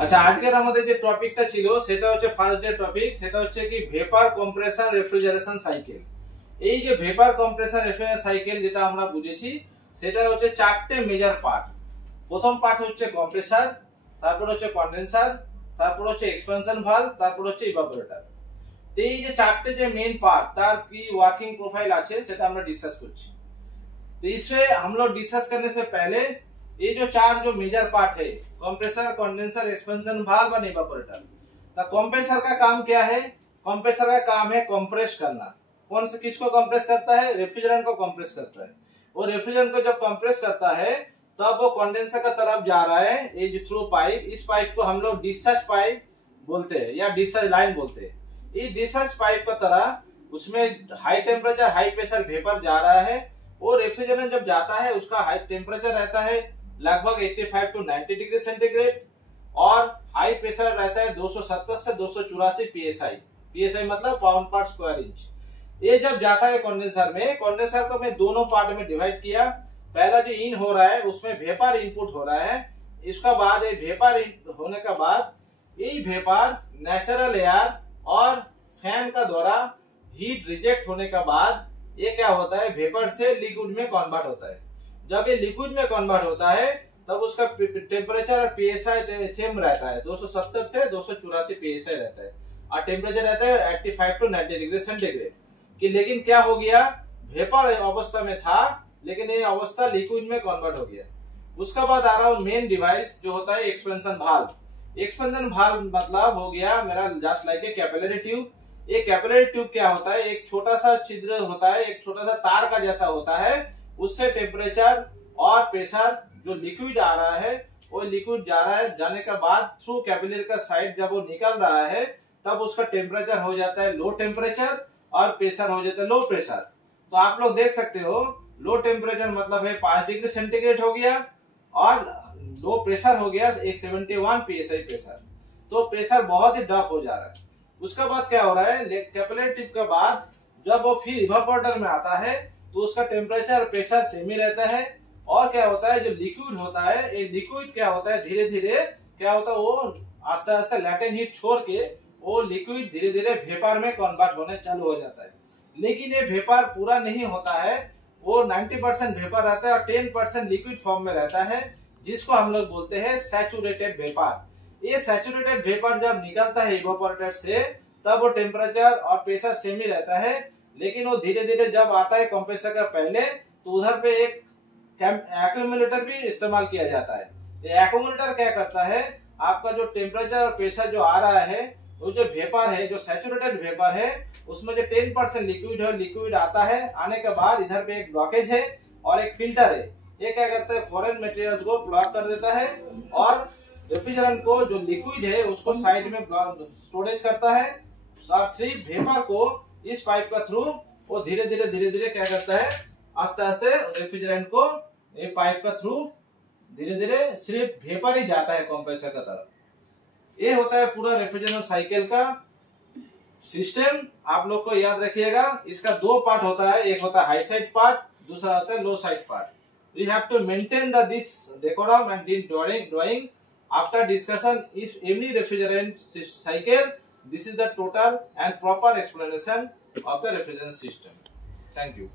আচ্ছা, আজকের আমাদের যে টপিকটা ছিল সেটা হচ্ছে ফার্স্ট ডে টপিক, সেটা হচ্ছে কি ভেপার কম্প্রেশন রেফ্রিজারেশন সাইকেল। এই যে ভেপার কম্প্রেশন রেফ্রিজারেশন সাইকেল যেটা আমরা বুঝেছি, সেটা হচ্ছে চারটে মেজর পার্ট। প্রথম পার্ট হচ্ছে কম্প্রেসার, তারপর হচ্ছে কন্ডেন্সার, তারপর হচ্ছে এক্সপেনশন ভালভ, তারপর হচ্ছে ইভাপোরেটর। তো এই যে চারটে যে मेन पार्ट, तार की वर्किंग प्रोफाइल আছে সেটা আমরা ডিসকাস করছি। तो इसमें हम लोग डिस्कस करने से पहले ये जो चार जो मेजर पार्ट है, कंप्रेसर, कंडेंसर, एक्सपेंशन वाल्व और इवापोरेटर। तो कंप्रेसर का काम क्या है? कंप्रेसर का काम है कंप्रेस करना। कौन से किसको कंप्रेस करता है? रेफ्रिजरेंट को कंप्रेस करता है। और रेफ्रिजरेंट को जब कंप्रेस करता है तब वो कंडेंसर का तरफ जा रहा है, ये जो थ्रू पाइप, इस पाइप को हम लोग डिस्चार्ज पाइप बोलते हैं या डिस्चार्ज लाइन बोलते हैं। ये डिस्चार्ज पाइप का तरह उसमें high temperature high pressure vapour जा रहा है, और रेफ्रिजरेंट जब जाता है उसका हाई टेम्परेचर रहता है लगभग 85 टू 90 डिग्री सेंटीग्रेड, और हाई प्रेशर रहता है 270 से 284 पीएसआई। पीएसआई मतलब पाउंड पर स्क्वायर इंच। ये जब जाता है कंडेंसर में, कंडेंसर को मैं दोनों पार्ट में डिवाइड किया। पहला जो इन हो रहा है उसमें वेपर इनपुट हो रहा है, इसका बाद ये वेपर होने के बाद ये वेपर नेचुरल एयर और फैन का द्वारा हीट रिजेक्ट होने के बाद ये क्या होता है, वेपर से लिक्विड में कन्वर्ट होता है। जब ये लिक्विड में कन्वर्ट होता है तब उसका टेम्परेचर और पीएसआई सेम रहता है, 270 से 284 पीएसआई रहता है, और टेम्परेचर रहता है 85 टू 90 डिग्री सेंटीग्रेड। कि लेकिन क्या हो गया, वेपर अवस्था में था लेकिन ये अवस्था लिक्विड में कन्वर्ट हो गया। उसका बाद आ रहा हूं मेन डिवाइस जो होता है एक्सपेंशन भाल्व। एक्सपेंशन भाल्व मतलब हो गया मेरा just like a capillary tube. ये कैपिलरी ट्यूब क्या होता है, एक छोटा सा छिद्र होता है, एक छोटा सा तार का जैसा होता है, उससे टेम्परेचर और प्रेशर जो लिक्विड आ रहा है वो लिक्विड जा रहा है, जाने के बाद थ्रू कैपिलरी का साइड जब वो निकल रहा है तब उसका टेम्परेचर हो जाता है लो टेम्परेचर और प्रेशर हो जाता है लो प्रेशर। तो आप लोग देख सकते हो लो टेम्परेचर मतलब है 5 डिग्री सेंटीग्रेड हो गया, और लो प्रेशर हो गया 71 पीएसआई प्रेशर। तो प्रेशर बहुत ही ड्रॉप हो जा रहा है। उसका बाद क्या हो रहा है, कैपिलरी ट्यूब के बाद जब वो फिर इवापोरेटर में आता है तो उसका टेम्परेचर प्रेशर सेम ही रहता है, और क्या होता है जो लिक्विड होता है, ये लिक्विड क्या होता है धीरे धीरे क्या होता है वो आस्ते आस्ते लैटेंट हीट छोड़ के वो लिक्विड धीरे धीरे वेपर में कन्वर्ट होने चालू हो जाता है। लेकिन ये वेपर पूरा नहीं होता है, वो 90% वेपर रहता है और 10% लिक्विड फॉर्म में रहता है, जिसको हम लोग बोलते हैं सैचुरेटेड वेपर। ये सैचुरेटेड वेपर जब निकलता है इवापोरेटर से तब वो टेम्परेचर और प्रेशर सेम ही रहता है, लेकिन वो धीरे धीरे जब आता है कंप्रेसर का पहले तो उधर पे एक एक्यूमुलेटर भी इस्तेमाल किया जाता है। ये एक्यूमुलेटर क्या करता है, आपका जो टेम्परेचर और प्रेशर जो आ रहा है, वो जो वेपर है जो सैचुरेटेड वेपर है उसमें जो 10% लिक्विड है, लिक्विड आता है, आने के बाद इधर पे एक ब्लॉकेज है और एक फिल्टर है। ये क्या करता है, फॉरेन मटेरियल्स को ब्लॉक कर देता है और रेफ्रिजरेंट को जो लिक्विड है उसको साइड में स्टोरेज करता है। सिर्फ वेपर को इस पाइप का थ्रू वो धीरे धीरे क्या करता है, आस्ते आस्ते रेफ्रिजरेंट को ये पाइप का थ्रू धीरे धीरे सिर्फ वेपर ही जाता है कंप्रेसर का तरफ। ये होता है पूरा रेफ्रिजरेशन साइकिल का सिस्टम। आप लोग को याद रखिएगा, इसका दो पार्ट होता है, एक होता है हाई साइड पार्ट, दूसरा होता है low side part. We have to maintain this decorum and drawing after discussion if any refrigerant cycle. This is the total and proper explanation of the refrigerant system. Thank you.